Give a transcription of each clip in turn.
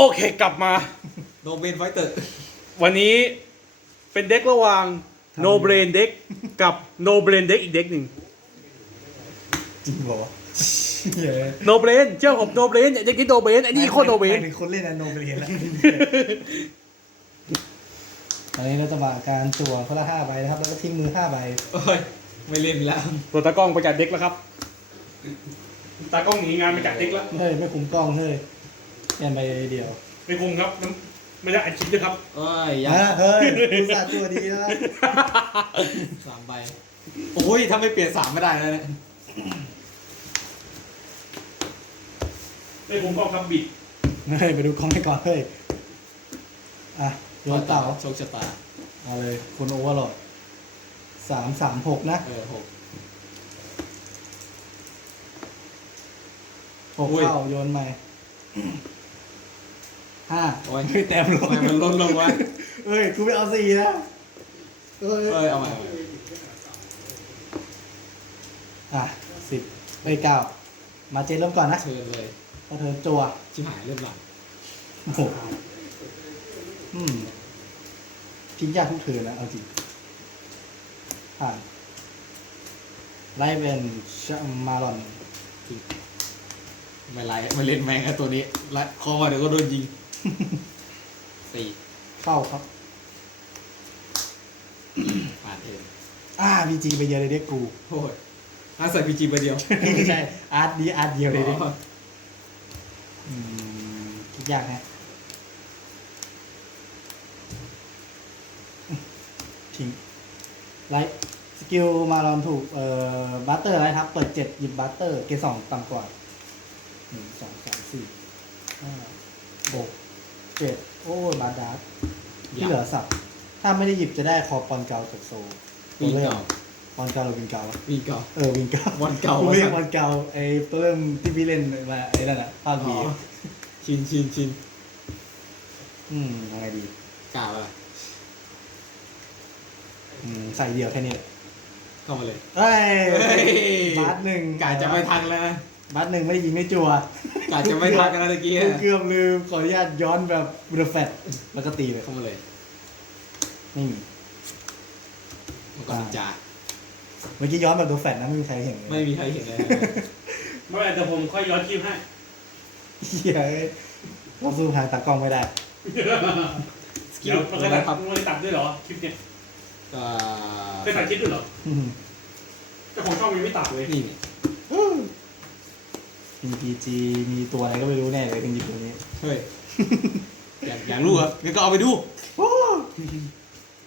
โอเคกลับมา โนเบนไฟเตอร์วันนี้เป็นเด็กระหว่าง No Brain Deck กับ No Brain Deck อีกเด็กหนึ่งจริงเหรอเหี้ย No Brain เจ้าผม No Brain ไอ้เด็กนี่ No Brain ไอ้นี่โคตร No ห Brain มายถึงคนเล่นอะโนเบลียนแล้วตอนนี้เราจะมาการจั่วคนละห้าใบนะครับ แล้วก็ทิ้งมือห้าใบโอ้ยไม่เล่นแล้วตัวตากล้องไปจัดเด็กแล้วครับ ตากล้องหนีงานไปจัดเด็กแล้วเฮ้ยไม่คุ้มกล้องเฮ้ย เปลี่ยนใบเดียวไม่คงครับน้ำไม่ได้อัดคลิปด้วยครับโอ้ยยังอะเฮ้ยอุตส่าห์จั่วดีนะสามใบโอ้ยถ้าไม่เปลี่ยนสามไม่ได้แล้วเนี่ยไม่คงกล้องครับบิดเฮ้ยไปดูกล้องให้ก่อนเฮ้ย อะโยนเต่าโชคชะตา เอาเลยคุณโอเวอร์โหลดสามสามหกนะเออหก หกอุ้ย เข้าโยนใหม่ ห้าโอ้ยเฮ้ยแต้มลทำงไมมันลดลงวะเฮ้ยกูไม่เอาสี่นะเอ้ยเอ้ยเอาใหม่เอาใหม่อะสิบไปเก้ามาเจนเริ่มก่อนนะเชิญเลยพอเธอจัวชิบหายเริ่มหลังโอ้โหอืมทิ้งยากทุกเธอนะเอาจริงผ่านไล่เป็นชามาลอน ไม่ไล่ไม่เล่นแมงไอ้ตัวนี้ไล่คอมาเดี๋ยวก็โดนยิง สี่เข้าครับ ผ่านเองอ่าบีจีไปเยอะเลยเด็กกูโอ้ยอาใส่พีจีไปเดียวไม่ใช่อาร์ตดีอาร์ตเดียวเลยเด็กอ๋ออืมคิดยากฮะทิ้งไลท์สกิลมาลอนถูกเอ่อบัตเตอร์อะไรครับ เปิดเจ็ดหยิบบัตเตอร์ เกรดสองต่ำกว่าหนึ่งสองสามสี่ห้าหก เจ็ดโอ้ยบาดาร์ที่เหลือสับ ถ้าไม่ได้หยิบจะได้คอปอนเกาจากโซวิ่งตัวเริ่เก่ามปอนเกาหรือวินเกาวิ่งเก่าเออวินเกาวันเก่ากูเรียกวะวันเกาไอ้ตัวเริ่มที่พี่เล่นมาไอ้นั่นอะภาคอ๋บีอชินชินชินอืมยังไงดีกล่าวอะไรอืมใส่เดียวแค่นี้แหละเข้ามาเลยเอ้ยเฮ้ยบาสหนึ่งกาจะไม่ทันแล้วนะ บาสหนึ่งไม่ได้ยิงไม่จัวกาจะไม่ทันกันแล้วตะกี้กูอะเกือบลืมขออนุญาตย้อนแบบบูดาแฟตแล้วก็ตีเลยเข้ามาเลยไม่มีมังกรนินจาเมื่อกี้ย้อนแบบบูดาแฟตนะไม่มีใครเห็นเลยไม่มีใครเห็นเลยนะไม่เป็นไรแต่ผมค่อยย้อนคลิปให้เฮียเอ้ยเราสู้ทางตากล้องไม่ได้ สกิเดี๋ยลวมันเคยนะตัดครับมันเคยตัดด้วยเหรอคลิปเนี่ยก็เคยตัดคลิปด้วยเหรออืมแต่ของช่องยังไม่ตัดเลยนี่ มีพีจีมีตัวอะไรก็ไม่รู้แน่เลยถึงหยิบตัวนี้ เฮ้ย อยากอยากรู้เหรองั้นก็เอาไปดูโอ้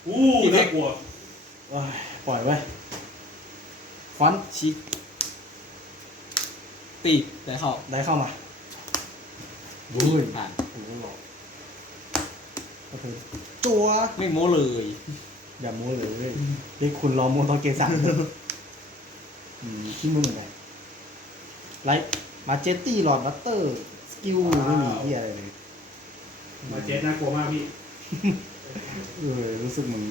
อู้น่ากลัวยปล่อยไว้ฟอนต์ชิตีได้เข้าได้เข้ามาบูนผ่านโอ้โหหลอกก็คือจัวไม่โม้เลย อย่าโม้เลยเว้ยนี่คุณรอโม้ตอนเกมสามอืมขี้มึงไงไลท์ มาเจตตี้หลอดบัตเตอร์ สกิลไม่มีที่อะไรเลยมาเจ็ดน่ากลัวมากพี่เออรู้สึกเหมือน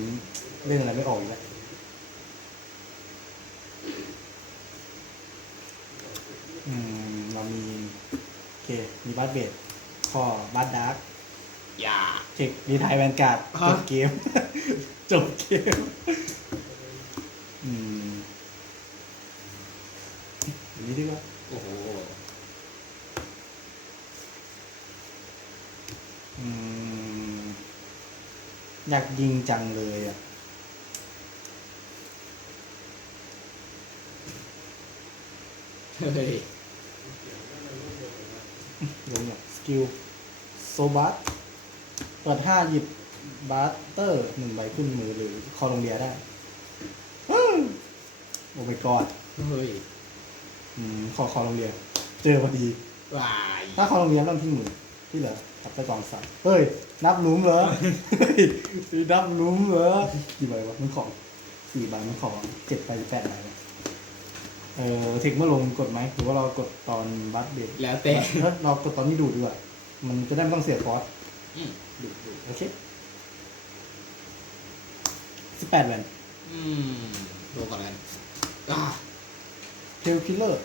เล่นอะไรไม่ออกอีกแล้วอืมเรามีโอเคมีบัตเบดคอบัตดาร์กอย่า เทครีไทายแวนการ์ดฮะจบเกม จบเกม อืมอย่างนี้ดีกว่า โอ้โห อืม อยากยิงจังเลยอะเฮ้ยลงแบบสกิลโซบัสเปิดห้าหยิบบัสเตอร์หนึ่งใบขึ้นมือหรือคอลงเรียได้อื้อโอ้ไปกอดเฮ้ยอืมขอคอลงเรียเจอพอดีวายถ้าคอลงเรียต้องที่มือ ที่เหลือกลับไปกองใส่เฮ้ย นับหลุมเหรอเฮ้ยนับหลุมเหรอกี่ใบวะมันของสี่ใบมันของเจ็ดใบแปดใบเลยเออเทคเมื่อลงกดไหมหรือว่าเรากดตอนบัสเบรกแล้วแต่เออเรากดตอนนี้ดูดดีกว่ามันจะได้ไม่ต้องเสียคอร์สอืมดูดดูดโอเคสิบแปดแวนอืมดูก่อนกันอ่าเทลคิลเลอร์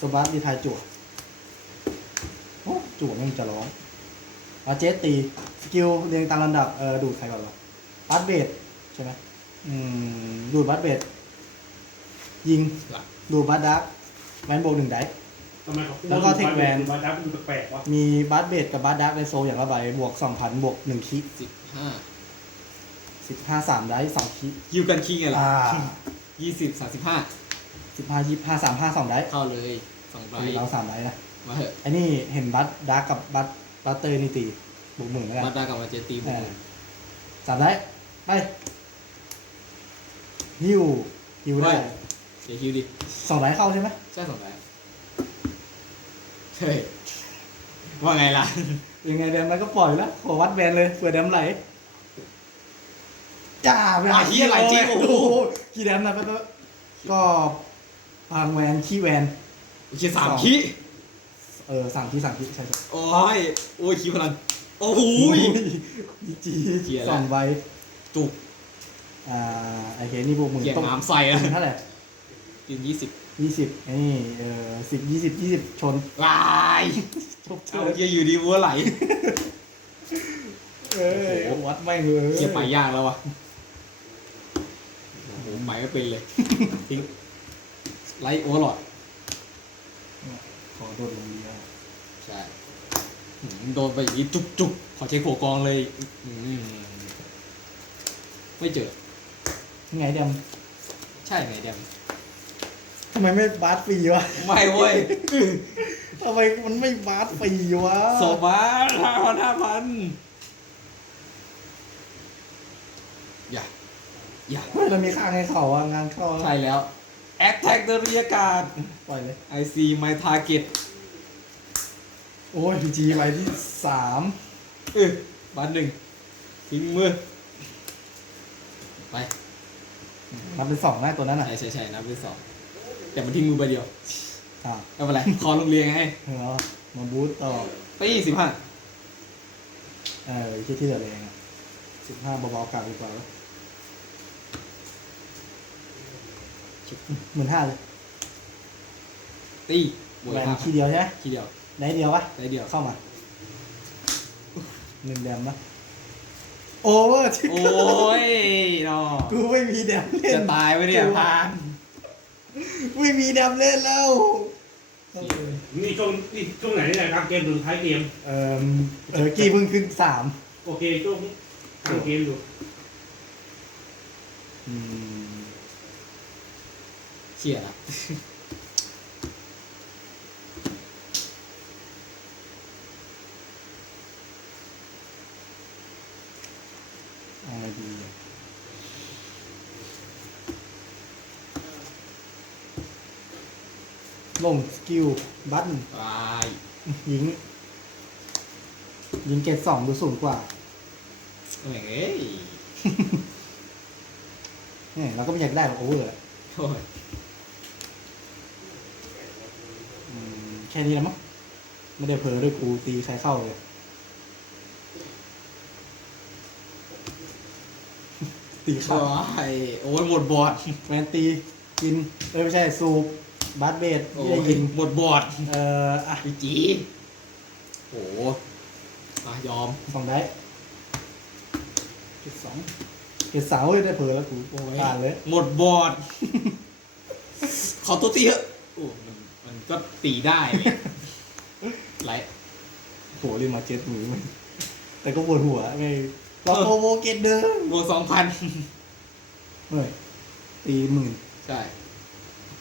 สบัสดีทายจั่วโอ้ จั่วไม่งจะร้องเอาเจสตีสกิลเรียงตามลำดับเออดูดใครก่อนวะบัสเบดใช่ไหมอืมดูดบัสเบดยิงหลัก ดูดบัสดักแวนโบกหนึ่งได ทำไมเขาแล้วก็เทคแวนมาดับดูแปลกๆวะมีบัสเบดกับบัสดักในโซอย่างละใบบวกสองพันบวกหนึ่งคิสิบห้าสิบห้าสามไดสองคิยิวกันคิงไงล่ะอ่ายี่สิบสามสิบห้าสิบห้ายี่ห้าสามห้าสองไดเข้าเลยสองใบ เราสามไดนะ มาเถอะไอ้นี่เห็นบัสดักกับบัสบัสเตอร์นี่ตีบวกหมื่นแล้วกันมาดากับมาเจตีบุกเออสามได้ ไปฮิวฮิวได้ เดี๋ยวฮิวดิ สองได้เข้าใช่ไหมใช่สองใบเฮ้ยว่าไงล่ะ ยังไงแดมมันก็ปล่อยแล้วขอวัดแบนเลยเผื่อแดมไหลจ้าไปหาอะเหี้ยไหลจริงโอ้โหกี่แดมนะแป๊บๆก็พังแวนขี้แวนโอเคสามคี เออสั่งที่สั่งที่ใช่ใช่โอ้ยโอ้ยคีพลังโอ้โหดีจีเหี้ยแล้ว สองใบจุกอ่าไอเคนี่บวกหมื่นเกี่ยต้องน้ำใส่อะเท่าไหร่กินยี่สิบยี่สิบนี่เออสิบยี่สิบยี่สิบชนลายชกเชเอายเกียอยู่ดีวัวไหล เออวัดไม่งเลยเกียไปยากแล้ววะโอ้โหไปไม่เป็นเลยทิ้งไลท์โอเวอร์ลอด ขอโดดลงเดียวใช่หืมโดนไปอย่างนี้จุกจุกขอเช็คหัวกองเลยอืมไม่เจอ ไงเดมใช่ไงเดมทำไมไม่บาสฟรีวะไม่เว้ยทำไมมันไม่บาสฟรีวะสบาห้าพันห้าพันอย่าอย่าเฮ้ยเรามีค่าให้เขาอะงานเข้าใช่แล้ว Attack the rear guard ปล่อยเลย I see my target โอ้ยพีจีใบที่สามเออบ้านหนึ่งทิ้งมือ ไปมันเป็นสองหน้าตัวนั้นอะใช่ใช่ใช่นับเป็นสองแต่มันทิ้งมือใบเดียวอ่าไม่เป็นไรคอโรงเรียนไงเอามาบูทต่อตีสิบห้าเออที่ที่เหลือเลยอะสิบห้าเบาๆกลับดีกว่า หมื่นห้าเลยตีบวกแหวนห้าคีย์เดียวใช่ไหมทีเดียวได้เดียววะได้เดียวเข้ามาหนึ่งแดมนะโอเวอร์ที่โอ้ยนอกูไม่มีแดมเล่นจะตายไปเนี่ยพานไม่มีแดมเล่นแล้วนี่ช่วงนี่ช่วงไหนนี่แหละกลางเกมหรือท้ายเกมเอ่อเทอร์กี้เพิ่งขึ้นสามโอเคช่วงกลางเกมอยู่อืม เขี่ยละเอาไงดีอะลงสกิลบัตตายยิง ยิงเกตสองดูสูงกว่า เอ้ย เนี่ยเราก็ไม่อยากได้หรอกโอเวอร์อะโอ้ย อืมแค่นี้แหละมั้งไม่ได้เพลอด้วยกูตีใครเข้าเลยตีโอ้เข้ายโอ้ยหมดบอร์ดแมนตีกินเอ้ยไม่ใช่สูบบัตเบดโอ้ที่ได้ยยิงหมดบอร์ดเอ่ออะพีจีโอ้โหอะยอมสองได้เกตสองเกตสามเฮ้ยได้เพลอแล้วกูโอ้ยผ่านเลย หมดบอร์ดขอตัวตีเถอะโอ้มันมัน ก็ตีได้เนี่ยไรโหเรียนมาเจ็ดมือมันแต่ก็ปวดหัวไงเราโปรโมเกตเดิมบวกสองพันเฮ้ยตีหมื่นใช่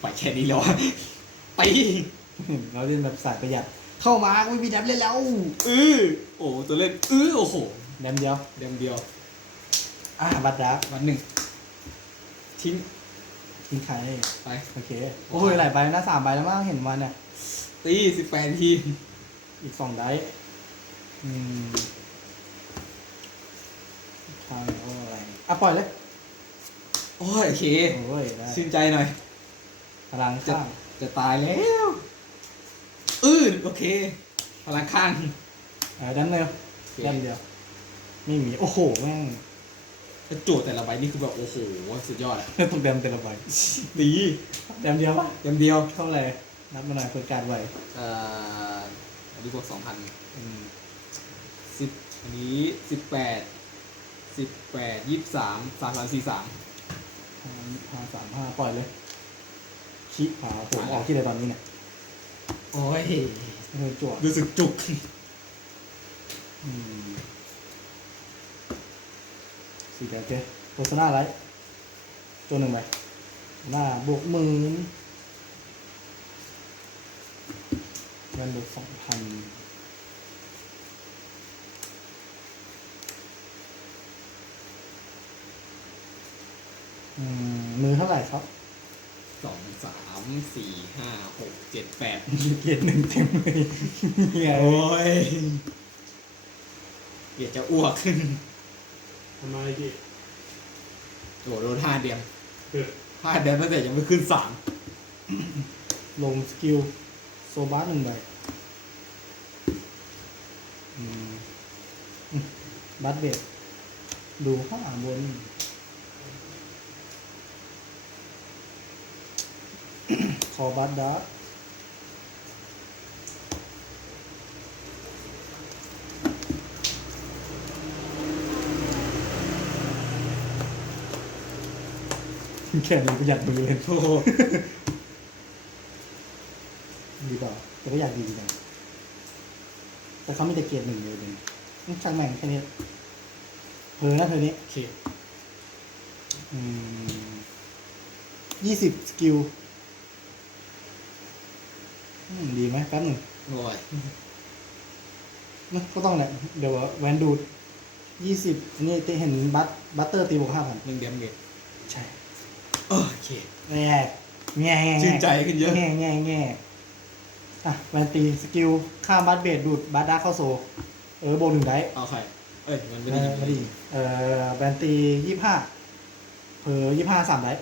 ไปแค่นี้แล้วอะตีเราเล่นแบบสายประหยัด เข้ามาไม่มีแดมเล่นแล้วอื้อโอ้ตัวเล่นอื้อโอ้โหแดมเดียวเดมเดียว อะบัตรดับวันหนึ่งทิ้ง ทิ้งใครไป โอเค โอ้ยหลายใบนะสามใบแล้วมั้งเห็นมันอะตีสิบแปดที อีกสองได้อืมทางอะไรอะปล่อยเลย โอ้ยโอเค โอ้ยได้ชื่นใจหน่อย พลังข้างจะตายแล้ว อื้อโอเค พลังข้าง เออดันเนอร์แดมเดียว ไม่มี โอ้โห แม่ง กระโจทย์แต่ละใบนี่คือแบบโอ้โหสุดยอดอะต้องแดมแต่ละใบดีแดมเดียวปะเดมเดียวเท่าไหร่นับมาหน่อยเพื่อการไวเอ่ออันนี้บวกสองพันอืมสิบอันนี้สิบแปดสิบแปดยี่สิบสามสามสามสี่สาม ห้าห้าสามห้าปล่อยเลยชิหาผมออกที่ไหนตอนนี้เนี่ยโอ้ยไม่เคยจวดรู้สึกจุกอืม สี่แดงเจ๊โฆษณาไรตัวหนึ่งไปหน้าบวกหมื่นเงินบวกสองพันอืมมือเท่าไหร่ครับสองสามสี่ห้าหกเจ็ดแปดเกียรติหนึ่งเต็มเลยเฮียโอ้ยเกียดจะอ้วกขึ้น ทำไมพี่โอ้โหโดนท่าเดียมคือท่าเดียมตั้งแต่ยังไม่ขึ้นสามลงสกิลโซบาสหนึ่งใบอืมอืมบัตเบดดูข้างอ่างบนคอบัตดัก แค่นี้ประหยัดมือเลยโอ้โหดีกว่าแต่ก็อยากดีจังแต่เขาไม่แต่เกียรติหนึ่งเลยเป็นช่างแม่งแค่นี้เพอนะเธอนี้โอเคยี่สิบสกิลอืมดีไหมแป๊บหนึ่งโอ้ยนะก็ต้องแหละ เดี๋ยวแวนดูดยี่สิบอันนี้เห็นบัตบัตเตอร์ตีบวกห้าพันหนึ่งเดียมเกตใช่ โอเคแง่แง่แง่ชื่นใจขึ้นเยอะแง่แง่แง่อะแวนตีสกิลข้ามบัตเบดดูดบัตดาร์เข้าโซ เออโบวกหนึ่งได้เอาใครเอ้ยมันไม่เอได้อยิงไม่ดีเออแบนตียี่ห้าเผลอยี่ห้าสามได้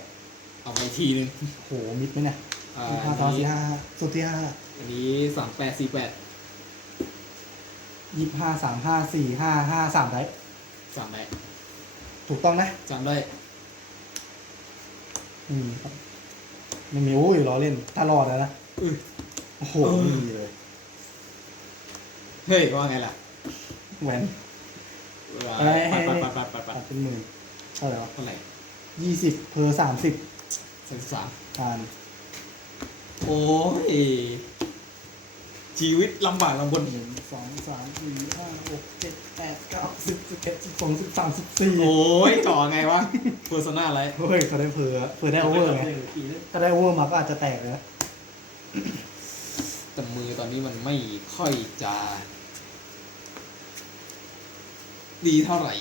เอาไปทีนึงโหมิดไหมเนี่ยอ่ายี่ห้าอัสองนนี้สี่ห้าสุดที่ห้าอันนี้สามแปดสี่แปดยี่ห้าสามห้าสี่ห้าห้าสามได้สามแปดถูกต้องนะจำได้ อืมครับไม่มีโอ้ยล้อเล่นถ้ารอดแล้วนะอุ้ยโอ้โหเออ ไม่มีเลยเฮ้ยว่าไงล่ะแหวนเวลาเอ้ยปัดปัดปัดปัดปัดปัดตัดเป็นหมื่นเท่าไหร่วะเท่าไหร่ยี่สิบเพอสามสิบสามสิบสาม ผ่านโอ้ย ชีวิตลำบากลำบนหนึ่งสองสามสี่ห้าหกเจ็ดแปดเก้าสิบสิบเอ็ดสิบสองสิบสามสิบสี่โอ้ยจ่อไงวะเพอร์ซนาอะไรเฮ้ยเขาได้เพอเพอได้โอเวอร์ไงถ้าได้โอเวอร์มาก็อาจจะแตกเลยนะแต่มือตอนนี้มันไม่ค่อยจะดีเท่าไหร่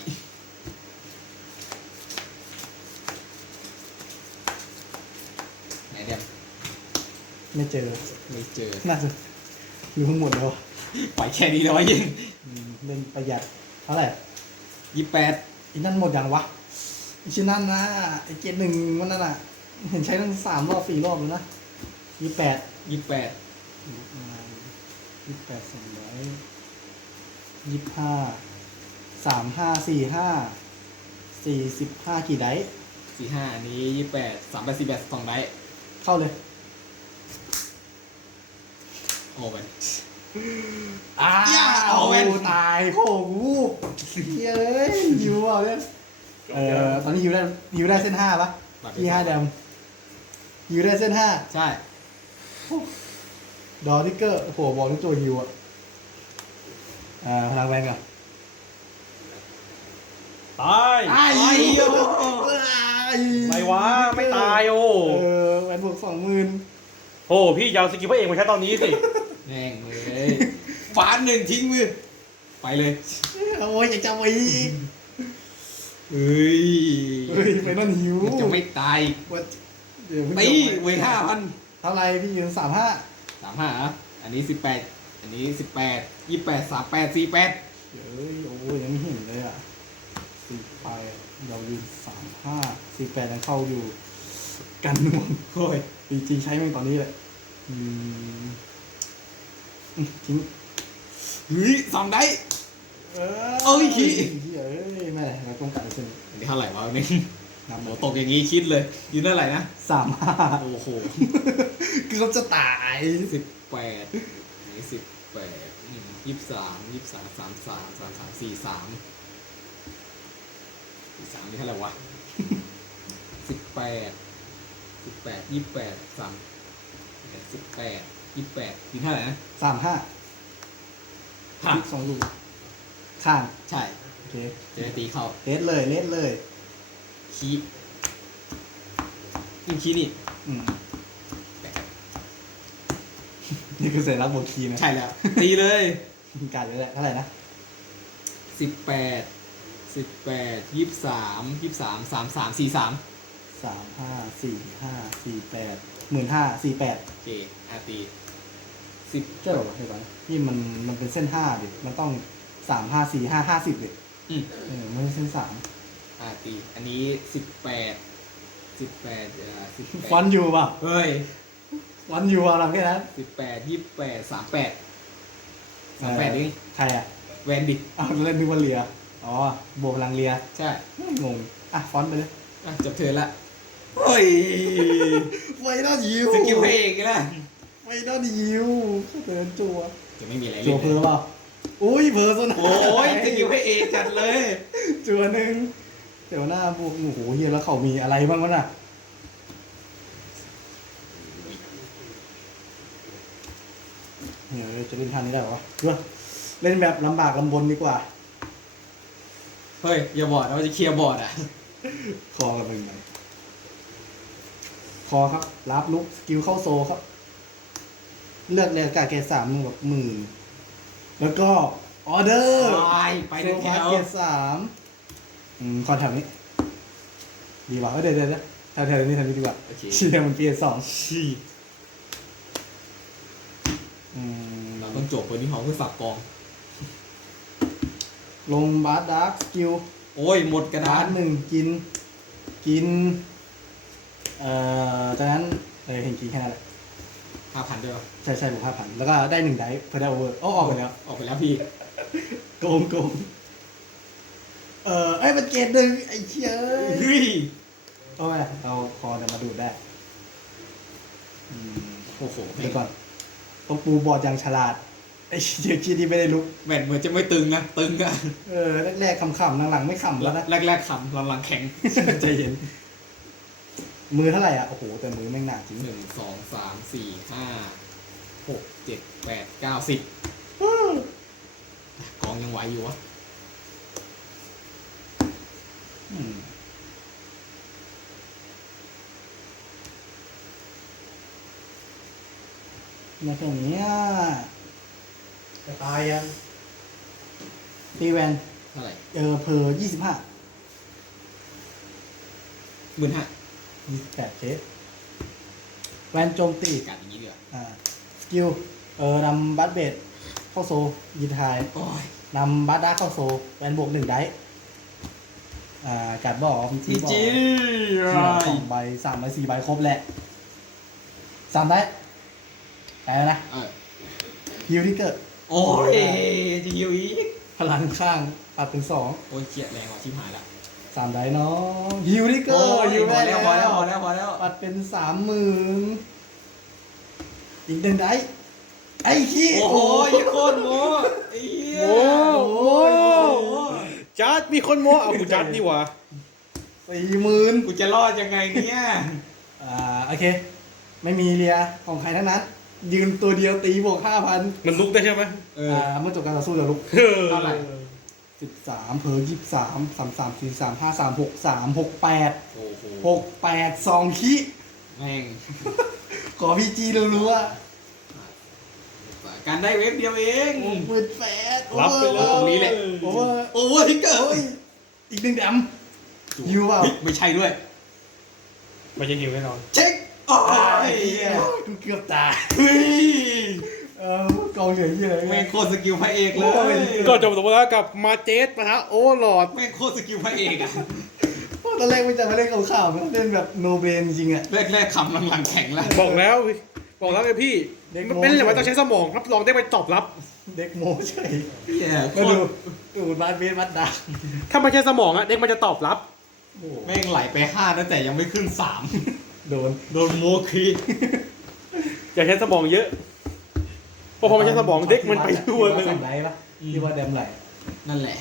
ไหนเดียมไม่เจอไม่เจอน่าจะ อยู่ทั้งหมดแล้วไปแค่นี้แล้ววะยิงอืมเล่นประหยัดเท่าไหร่ยี่แปดอีนั่นหมดยังวะอีชินั่นนะไอเกียร์หนึ่งมันนั่นอะ เห็นใช้ตั้งสามรอบสี่รอบแล้วนะยี่แปดยี่แปดยี่แปดสองร้อยยี่ห้าสามห้าสี่ห้าสี่สิบห้ากี่ไดส์สี่ห้าอันนี้ยี่แปดสามแปดสี่แปดสองได้เข้าเลย โอ้ยอ้าอย่าเอาวเว้นตายโค้งวูบเย้ยยูเอาเนี่ยเออตอนนี้ยูได้ยูได้เส้นห้าปะบัตรที่ห้าแดมยูได้เส้นห้าใช่ดอทิกเกอร์โอ้โหบอกทุกตัวยูอะอ่าพลังแวนก่อนตายไอ้ไม่วะไม่ตายโอ้เออแวนบวกสองหมื่นโหพี่อยาวสกิลพระเอกมาใช้ตอนนี้สิ แม่งเลยฟาดหนึ่งทิ้งมือ ไปเลยโอ้ยอยากจะไว้อีกเฮ้ยเฮ้ยไปนั่นหิวมันจะไม่ตายอีกว่าเดี๋ยวตีเวยห้าพันเท่าไรพี่ยืนสามห้าสามห้าอันนี้สิบแปดอันนี้สิบแปดยี่แปดสามแปดสี่แปดเดี๋ยวโอ้ยยังไม่เห็นเลยอะสี่ไปเรายืนสามห้าสี่แปดยังเข้าอยู่ กันหน่วงโอ้ยปีจีใช้แม่งตอนนี้เลยอืมอืม ทิ้งเฮ้ยสองได้เอเอ้ยขี้เอ้ยแม่เราต้องกัดขึ้นอันนี้เท่าไหร่วะเนี่ยนำโหหมดตกอย่างงี้คิดเลยยืนเท่าไหร่นะสามห้าโอ้โหเกือบจะตายสิบแปดอันนี้สิบแปดอืมยี่สิบสามยี่สิบสามสามสามสามสามสี่สามสี่สามนี่เท่าไหร่วะสิบแปดสิบแปดยี่สิบแปดสามสิบแปด ยี่สิบแปดนี่เท่าไหร่นะสามห้าหักสองลูกข้างใช่โอเคจะได้ตีเข้าเลสเลยเลสเลยคียิงคีนี่อืมนี่คือเสร็จแล้วบวกคีย์นะใช่แล้ว ตีเลยการเลยแหละเท่าไหร่นะสิบแปดสิบแปดยี่สิบสามยี่สิบสามสามสามสี่สามสามห้าสี่ห้าสี่แปด หมื่นห้าสี่แปดโอเคอาตีสิบใช่หรอวะเดี๋ยวก่อนนี่มันมันเป็นเส้นห้าดิมันต้องสามห้าสี่ห้าห้าสิบดิอืมเออมันเป็นเส้นสามอาตีอันนี้สิบแปดสิบแปดเอ่อสิบแปดฟอนต์อยู่ป่ะเฮ้ยฟอนต์อยู่อะเราแค่นั้นสิบแปดยี่สิบแปดสามแปดสามแปดเองใครอะแวนดิอ้าวเล่นนึกว่าเรียอ๋อบวกพลังเรียใช่ งงอะฟอนต์ไปเลยอะจบเธอละ เฮ้ยไฟนอลยิวสกิลพระเอกละไฟนอลยิวเดินจัวจะไม่มีอะไรจัเล่วนเพอเลยเปล่าอุ้ยเพอซะหน่โอ้ยสกิลพระเอกจัดเลยจัวหนึ่งเดี๋ยวหน้าบวกโอ้โหเฮียแล้วเขามีอะไรบ้างวะน่ะเฮ้ยจะเล่นท่านี้ได้ปะวะด้วยเล่นแบบลำบากลำบนดีกว่า เฮ้ยอย่าบอดนะว่าจะเคลียร์บอร์ดอะ คอกับมึงไง คอครับรับลุกสกิลเข้าโซครับ เลือกเรียนกาเกตสามหนึ่งแบบหมื่นแล้วก็ออเดอร์ไปไปหนึ่งแถโซวเกตสามอืมคอนแถวนี้ ดีว่ะเอ้ยเดี๋ยวเดี๋ยวเดี๋ยวแถวแถวนี้แถวนี้ดีกว่าโอเคเชียร์มันเกียร์สองชีอืมเราต้องจบตัวนี้หอมเพื่อสับกอง ลงบาร์ดาร์กสกิลโอ้ยหมดกระดาบาษร์ดหนึ่งกิน กิน เอ่อจากนั้นเออเห็นกินแค่นั้นแหละห้าพันด้วยวะใช่ใช่บวกห้าพันแล้วก็ได้หนึ่งไดฟ์เพื่อได้โอเวอร์โอ้ออกไปแล้ว ออกไปแล้วพี่โกงโกงเออไอ้ยมันเกตหนึ่งไอ้เชี่ยเอ้ยเฮ้ยเอาไปเราคอจะมาดูดได้อืมโอ้โหเดี๋ยวก่อนต้องปูบอร์ดอย่างฉลาดไอ้เชี่ยชี้นี่ไม่ได้ลุกแบตเหมือนจะไม่ตึงนะตึงอะเออแรกๆขำๆหลังๆไม่ขำแล้วนะแรกๆขำหลังๆแข็ง ใจเย็น มือเท่าไหร่อะ โอ้โห แต่มือแม่งหนาจริงหนึ่งสองสามสี่ห้าหกเจ็ดแปดเก้าสิบกองยังไหวอยู่วะอืมมาตรงเนี้ยจะตายยังตีแวนเท่าไหร่เออเพอยี่สิบห้าหมื่นห้า ยี่สิบแปดเคสแวนโจมตีการอย่างนี้เดืออ่าสกิลเออนำบัตเบดเข้าโซยินทายโอ้ยนำบัตดาเข้าโซแวนบวกหนึ่งได้อ่าการดบอกมีจีที่บอกจีที่บอกสองใบสามใบสี่ใบครบแหละสามได้ได้แล้วนะเออฮิวทิกเกอร์โอ้ยจะยิวอีกพลังข้างปัดเป็นสองโอ้ยเกลียดแรงว่ะชิบหายละ สามได้เนาะฮิวทิกเกอโอ้ร์ยฮิวพอได้แล้วพอแล้วพอแล้วพอแล้วปัดเป็นสามหมื่นอีกหนึ่งได้ไอ้ขี้โอ้โหโคตรโม้ไอ้เหี้ยโอ้โหโอ้จัดมีคนโม้เอากูจัดนี่หวะสี่หมื่นกูจะรอดยังไงเนี่ยอ่าโอเค ไม่มีเรียของใครทั้งนั้นยืนตัวเดียวตีบวกห้าพันมันลุกได้ใช่ไหมเอออ่าเมื่อจบการต่อสู้จะลุกเออเท่าไหร่ สิบสามเพอยี่สิบสามสามสามสี่สามห้าสามหกสามหกแปดโอ้โหหกแปดสองขี้แม่งขอพีจีรัวการได้เวฟเดียวเองๆหกหมื่นแปดรับไปเลยตรงนี้แหละโอเวอร์โอ้โหทิกเกอร์โอ้ยอีกหนึ่งดำยูเปล่าฮ้ไม่ใช่ด้วย ไม่ใช่หิวแน่นอน เช็คโอ้ไอ้ยเหี้ยกูเกือบตาย เฮ้ยเออกองเหลือเหี้ยอะไรแม่แม่งโคตรสกิลพระเอกเลยโอ้ยก็จบลงแล้วกับมาเจสปะทะโอ้หลอดแม่งโคตรสกิลพระเอกอะตอนแรกไม่จะมาเล่นข่าวๆมันเล่นแบบโนเบนจริงๆอะแรกๆขำหลังๆแข็งแล้วบอกแล้วบอกแล้วไงพี่เด็กมันโม้เป็นอะไรวะต้องใช้สมองรับรองได้ไปตอบรับ เด็กโมใช่เหี้ยโคมาตดูรดูดบาสเบสบัสดาถ้าไม่ใช่สมองอะเด็กมันจะตอบรับโอ้โหแม่งไหลไปห้าตั้งแต่ยังไม่ขึ้นสามโดนโดนโมคีอย่าใช้สมองเยอะเพราะพอมันใช้สมองเด็กมันไปทั่วเลยที่าสั่งไรปะที่ว่าแดมไหล นั่นแหละ